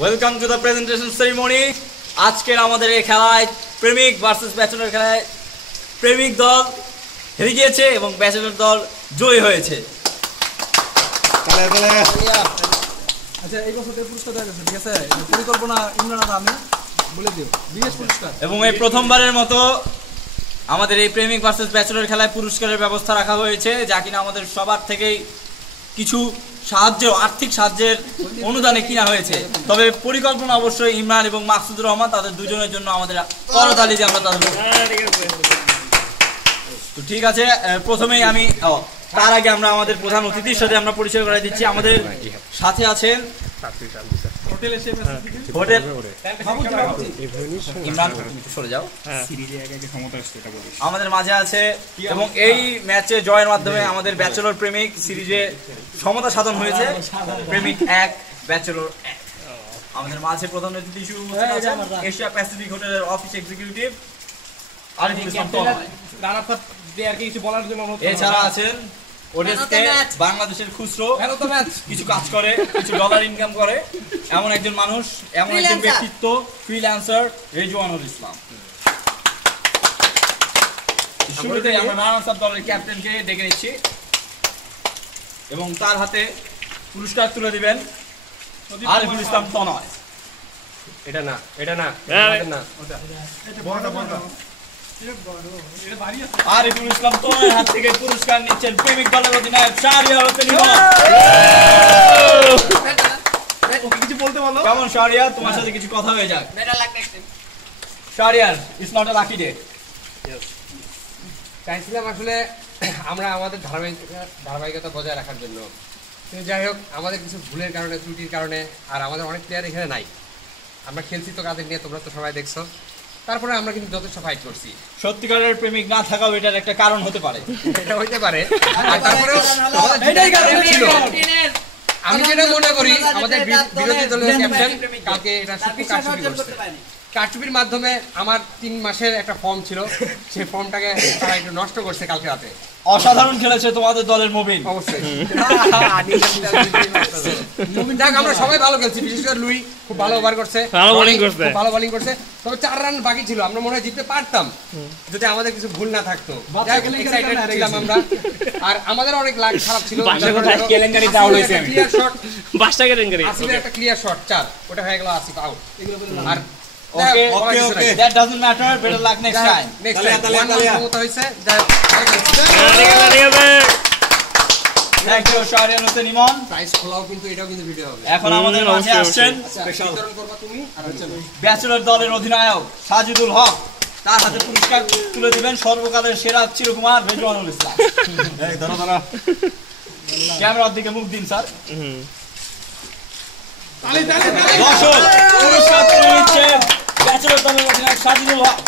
Welcome to the presentation ceremony. আজকের আমাদের এই খেলায় প্রেমিক ভার্সেস ব্যাচেলর খেলায় প্রেমিক দল হেরে গিয়েছে এবং ব্যাচেলর দল জয়ী হয়েছে। আচ্ছা, এই বছর পুরস্কার দেওয়া গেছে, ঠিক আছে? পরিকল্পনা ইমরান আর আমি বলে দিও, বিশেষ পুরস্কার। এবং এই প্রথমবারের মতো আমাদের এই প্রেমিক ভার্সেস ব্যাচেলর খেলায় পুরস্কারের ব্যবস্থা রাখা হয়েছে, যা কিনা আমাদের সবার থেকেই কিছু আর্থিক সাহায্যের অনুদানে কিনা হয়েছে। তবে পরিকল্পনা অবশ্যই ইমরান এবং মাকসুদুর রহমান, তাদের দুজনের জন্য আমাদের করতালি দিয়ে আমরা তাদের তো ঠিক আছে। প্রথমেই আমি তার আগে আমরা আমাদের প্রধান অতিথির সাথে আমরা পরিচয় করাই দিচ্ছি। আমাদের সাথে আছেন আমাদের মাঝে আছে এবং এই ম্যাচে জয়ের মাধ্যমে আমাদের ব্যাচেলর প্রেমিক সিরিজে সমতা সাধন হয়েছে। প্রেমিক 1 ব্যাচেলর 1। আমাদের মাঝে প্রধান অতিথি এশিয়া প্যাসিফিক হোটেলের অফিস এক্সিকিউটিভ আরিফুল ইসলাম তনয়। এছাড়া আছেন ওডেস্কে বাংলাদেশের খুচরো কিছু কাজ করে, কিছু ডলার ইনকাম করে এমন একজন মানুষ, এমন একজন ব্যক্তিত্ব, ফ্রিল্যান্সার রেজওয়ানুল ইসলাম। শুরুতে আমরা রানার্স আপ দলের ক্যাপ্টেনকে ডেকে নিচ্ছি এবং তার হাতে পুরস্কার তুলে দিবেন আরিফুল ইসলাম তনয়। এটা না আরিফুল ইসলাম তনয়ের হাত থেকে পুরস্কার নিচ্ছেন প্রেমিক দলের অধিনায়ক শাহরিয়ার হোসেন ইমন। কিছু বলতে বলো। কেমন শাহরিয়ার, তোমার সাথে কিছু কথা হয়ে যাক। Shahriar, it's not a lucky day. চাইছিলাম আসলে আমরা আমাদের ধারাবাহিকতা বজায় রাখার জন্য, কিন্তু যাই হোক আমাদের কিছু ভুলের কারণে, ত্রুটির কারণে, আর আমাদের অনেক প্লেয়ার এখানে নাই। আমরা খেলছি তো কাদের নিয়ে, তোমরা তো সবাই দেখছো। তারপরে আমরা কিন্তু যথেষ্ট ফাইট করছি। সত্যিকারের প্রেমিক না থাকাও এটার একটা কারণ হতে পারে। এটা হইতে পারে। আর তারপরেও আমি যেটা মনে করি আমাদের বিরোধী দলের ক্যাপ্টেন কালকে এটা কারচুপি করছে। কারচুপির মাধ্যমে আমার 3 মাসের একটা ফর্ম ছিল, সেই ফর্মটাকে তারা একটু নষ্ট করছে কালকে রাতে। অসাধারণ খেলেছে তোমাদের দলের মুবিন। অবশ্যই আমরা সবাই ভালো খেলছি, বিশেষ করে লুই খুব ভালো ওভার করছে, ভালো বোলিং করছে। তবে 4 রান বাকি ছিল, আমরা মনে হয় জিততে পারতাম যদি আমাদের কিছু ভুল না থাকতো। আমরা আর আমাদের অনেক লাগ খারাপ ছিল। একটা ক্লিয়ার শট 4, ওটা হয়ে গেল আসিফ আউট। আর Okay, that doesn't matter. Better luck next time. Thank you, Shahriar Hossein Imon. এখন আমাদের মাঝে আসছেন ব্যাচেলর দলের অধিনায়ক সাজিদুল হক। তার হাতে পুরস্কার তুলে দিবেন সর্বকালের সেরা চিরকুমার রেজওয়ানুল ইসলাম। ক্যামেরার দিকে মুখ দিন স্যার। দর্শক, পুরস্কার তুলে নিচ্ছে ব্যাচেলর দলের অধিনায়ক সাজিদুল হক।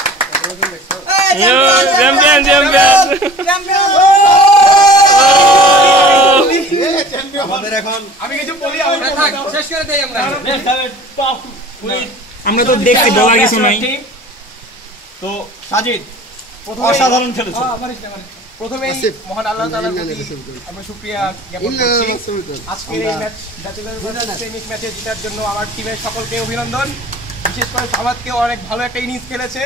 আমরা তো দেখছি, বলার কিছু নাই। তো সাজিদ, অসাধারণ খেলেছো। প্রথমেই মহান আল্লাহ তাআলার প্রতি আমরা শুকরিয়া জ্ঞাপন করছি। আজকের এই ম্যাচ ব্যাচেলর প্রেমিক ম্যাচে জেতার জন্য আমার টিমের সকলকে অভিনন্দন। বিশেষ করে সামাদকে অনেক ভালো একটা ইনিংস খেলেছে।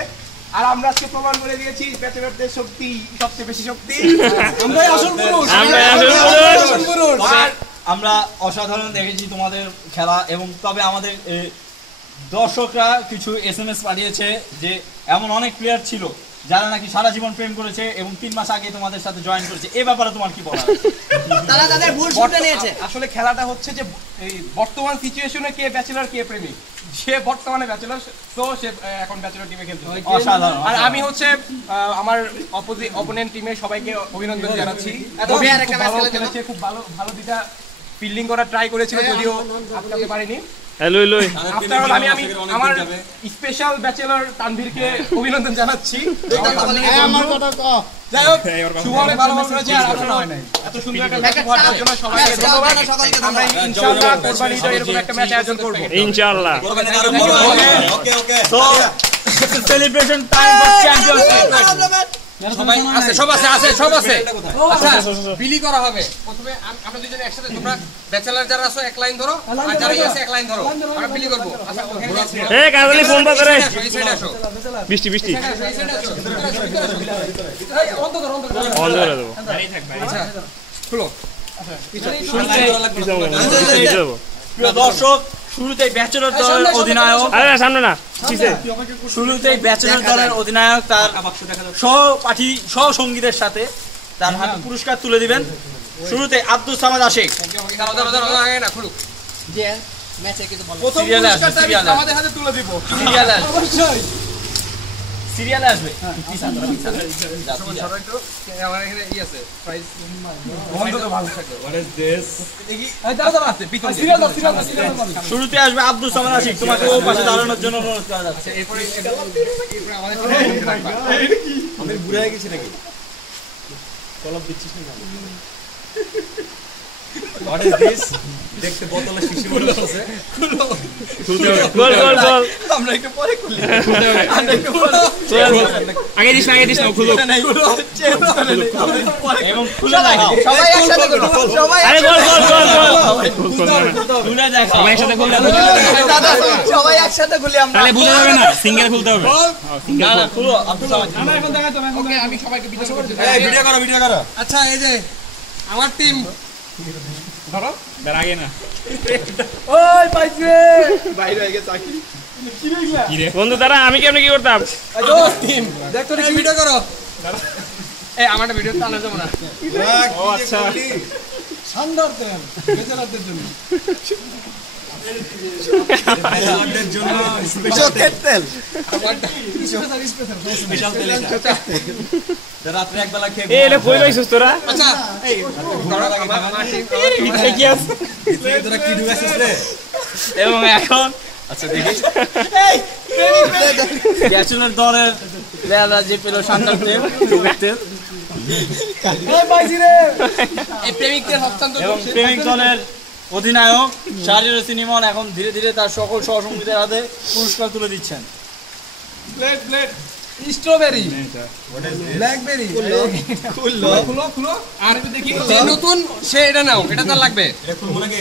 আর আমরা আজকে প্রমাণ করে দিয়েছি ব্যাচেলরদের শক্তি সবচেয়ে বেশি শক্তি। আমরাই আসল পুরুষ। আমরা অসাধারণ দেখেছি তোমাদের খেলা। এবং তবে আমাদের দর্শকরা কিছু SMS পাঠিয়েছে যে এমন অনেক প্লেয়ার ছিল যারা নাকি সারা জীবন প্রেম করেছে এবং 3 মাস আগে তোমাদের সাথে জয়েন করেছে। এই ব্যাপারে তোমার কি বলার? তারা তাদের ভুল শুনতে নিয়েছে। আসলে খেলাটা হচ্ছে যে এই বর্তমান সিচুয়েশনে কে ব্যাচেলর কে প্রেমিক, সে বর্তমানে ব্যাচেলর, তো সে এখন ব্যাচেলর টিমে খেলছে। অসাধারণ। আর আমি হচ্ছে আমার অপোনেন্ট টিমে সবাইকে অভিনন্দন জানাচ্ছি। ভালো খেলেছে, খুব ভালো ভালো দিকটা ফিল্ডিং করার ট্রাই করেছিল, যদিও আটকাতে পারিনি। আমি আমার স্পেশাল ব্যাচেলর তানভীরকে অভিনন্দন জানাচ্ছি। যাই হোক, শুভ অনেক ভালো করেছে আর আপনারা এত সুন্দর একটা ম্যাচ হওয়ার জন্য সবাইকে ধন্যবাদ। আমরা ইনশাআল্লাহ কুরবানি ঈদে এরকম একটা ম্যাচ আয়োজন করব ইনশাআল্লাহ। Okay so celebration time for champions. সবাই আছে, সব আছে, সব আছে। আচ্ছা, বিলি করা হবে। প্রথমে আমরা দুজনে একসাথে, তোমরা ব্যাচেলর যারা আছো এক লাইন ধরো, আর যারা আছে এক লাইন ধরো, আমরা বিলি করব। আচ্ছা, ওখানে যাচ্ছি। এই কাজলি ফোন পা করে এই সাইডে আসো, বৃষ্টি বৃষ্টি এই সাইডে আসো, এই অন্ধ করো, অন করে দেবো। আচ্ছা, খুলো। প্রিয় দর্শক, শুরুতেই ব্যাচেলর দলের অধিনায়ক, আরে না, সামনে না, পিছে। শুরুতেই ব্যাচেলর দলের অধিনায়ক তার সহসঙ্গীদের সাথে তার হাতে পুরস্কার তুলে দিবেন। শুরুতে আব্দুল সামাদ আশিক। দাঁড়াও, আগে না খুলুক। প্রথম সিরিয়ালে আসবে, পুরস্কারটা আমি সিরিয়ালে। আমাদের হাতে তুলে দিব। সিরিয়ালে আসবে, অবশ্যই। সিরিয়ালে আসবে। সবাই একটু, আমার এখানে ই আছে, প্রাইস বন্ধ তো ভালো থাকে। এই দাঁড়াও, আছে পিছন দিয়ে। সিরিয়াল দাও, সিরিয়াল দাও। শুরুতে আসবে আব্দুল সামাদ আশিক, তোমাকে ও পাশে দাঁড়ানোর জন্য অনুরোধ করা যাচ্ছে। এরপরে আমাদের রাখবা। আমি বুড়া হয়ে গেছি নাকি? What is this? দেখতে বোতলে শিশি মনে হচ্ছে। গোল গোল গোল। আমরা একটু পরে খুলি। আগে দিস না, আগে দিস না, খুলো। এবং খুলে দেখাও। সবাই একসাথে করো, সবাই আরে গোল গোল গোল গোল। খুলে দেখাও। সবাই একসাথে খুললে দাদা, সবাই একসাথে খুলি আমরা। তাহলে বুঝা যাবে না, সিঙ্গেল খুলতে হবে। না না, খুলো আব্দুল সামাদ। ওকে, আমি সবাইকে বিদায় করতে এই ভিডিও করো, ভিডিও করো। আচ্ছা, এই যে আমার টিম ধরো। তার আগে না। ওই পাইছে। বাইরে হয়ে গেছে আকি। কি রে বন্ধু, তারা আমি কেমনে কি করতাম? দোস্ত টিম। দেখ তো এই ভিডিও করো। এই আমারটা ভিডিও টানা যাবে না। ও আচ্ছা। শানদার তেল বেচারাদের জন্য। বেচারাদের জন্য স্পেশাল তেল। স্পেশাল তেল এটা। রাতে একবেলা খেয়ে এই এলে কই লইছস তোরা? আচ্ছা, এই ধরো আমার টিম। এই কি আছে? তোরা কি ঢুকাইছিস রে? এবং এখন আচ্ছা দেখি ব্যাচেলর দলের প্লেয়াররা যে পেল শান্তার তেল, চোখের তেল, ওই পাইছি রে। এই প্রেমিকদের হস্তান্তর এবং করছে। প্রেমিক দলের অধিনায়ক শাহরিয়ার সিনেমন এখন ধীরে ধীরে তার সকল সহসঙ্গীদের হাতে পুরস্কার তুলে দিচ্ছেন। প্লেট প্লেট স্ট্রবেরি ব্ল্যাকবেরি খুললো খুলো খুলো আর যে নতুন সে এটা নাও, এটা তো লাগবে। এটা খুলবো নাকি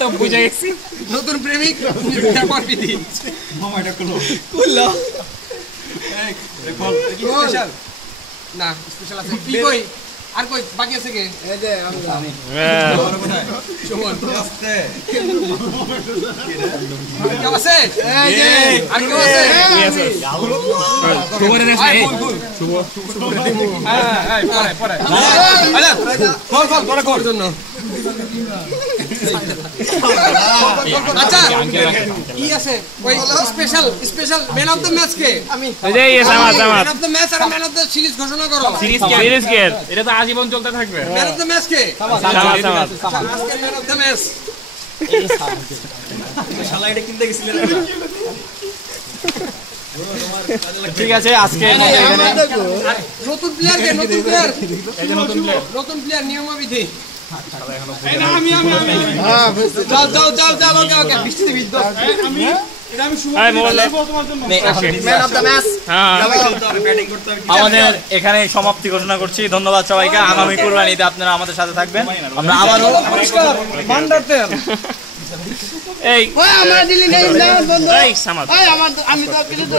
তো বুঝা গেছি। নতুন প্রেমিক তারপর বিধি। মামা এটা খুললো খুললো এই দেখো কি স্পেশাল না, স্পেশাল আছে কি কই? আর কই বাকি আছে কে? এই যে আমি হ্যাঁ। সুমন আস্তে কেউ আছে? এই যে আর কেউ আছে? কি আছে? খবরে দেখ এই শুভ। হ্যাঁ, পরে পরে আচ্ছা কল কল তোরা কল জন্য। আচ্ছা, কি আছে? ওই special special man of the match কে? আমি এই যে এই Samad Samad. Man of the match আর ম্যান অফ দ্য সিরিজ ঘোষণা করো। সিরিজ কি? এটা তো আজীবন চলতে থাকবে। ম্যান অফ দ্য ম্যাচ কে? সামাদ সামাদ। আজকে ম্যান অফ দ্য ম্যাচ। শালা এটা কিনতে গেছিলেন ঠিক আছে, আজকে আমাদের এখানে নতুন প্লেয়ার কে? নতুন প্লেয়ার, নতুন প্লেয়ার নিয়মবিধি। যাও যাও যাও যাও, ওকে ওকে বৃষ্টিতে ভিজতো। আয় mobile man of the match. হ্যাঁ। ব্যাটিং করতে হবে আমাদের এখানে সমাপ্তি ঘোষণা করছি। ধন্যবাদ সবাইকে। আগামী কুরবানিতে আপনারা আমাদের সাথে থাকবেন। আমরা আবারও নমস্কার মান্ডার তেল এই ওই আমরা দিল্লি নেই না বন্ধু। এই সামাদ। ওই আমার আমি তো কিছু তো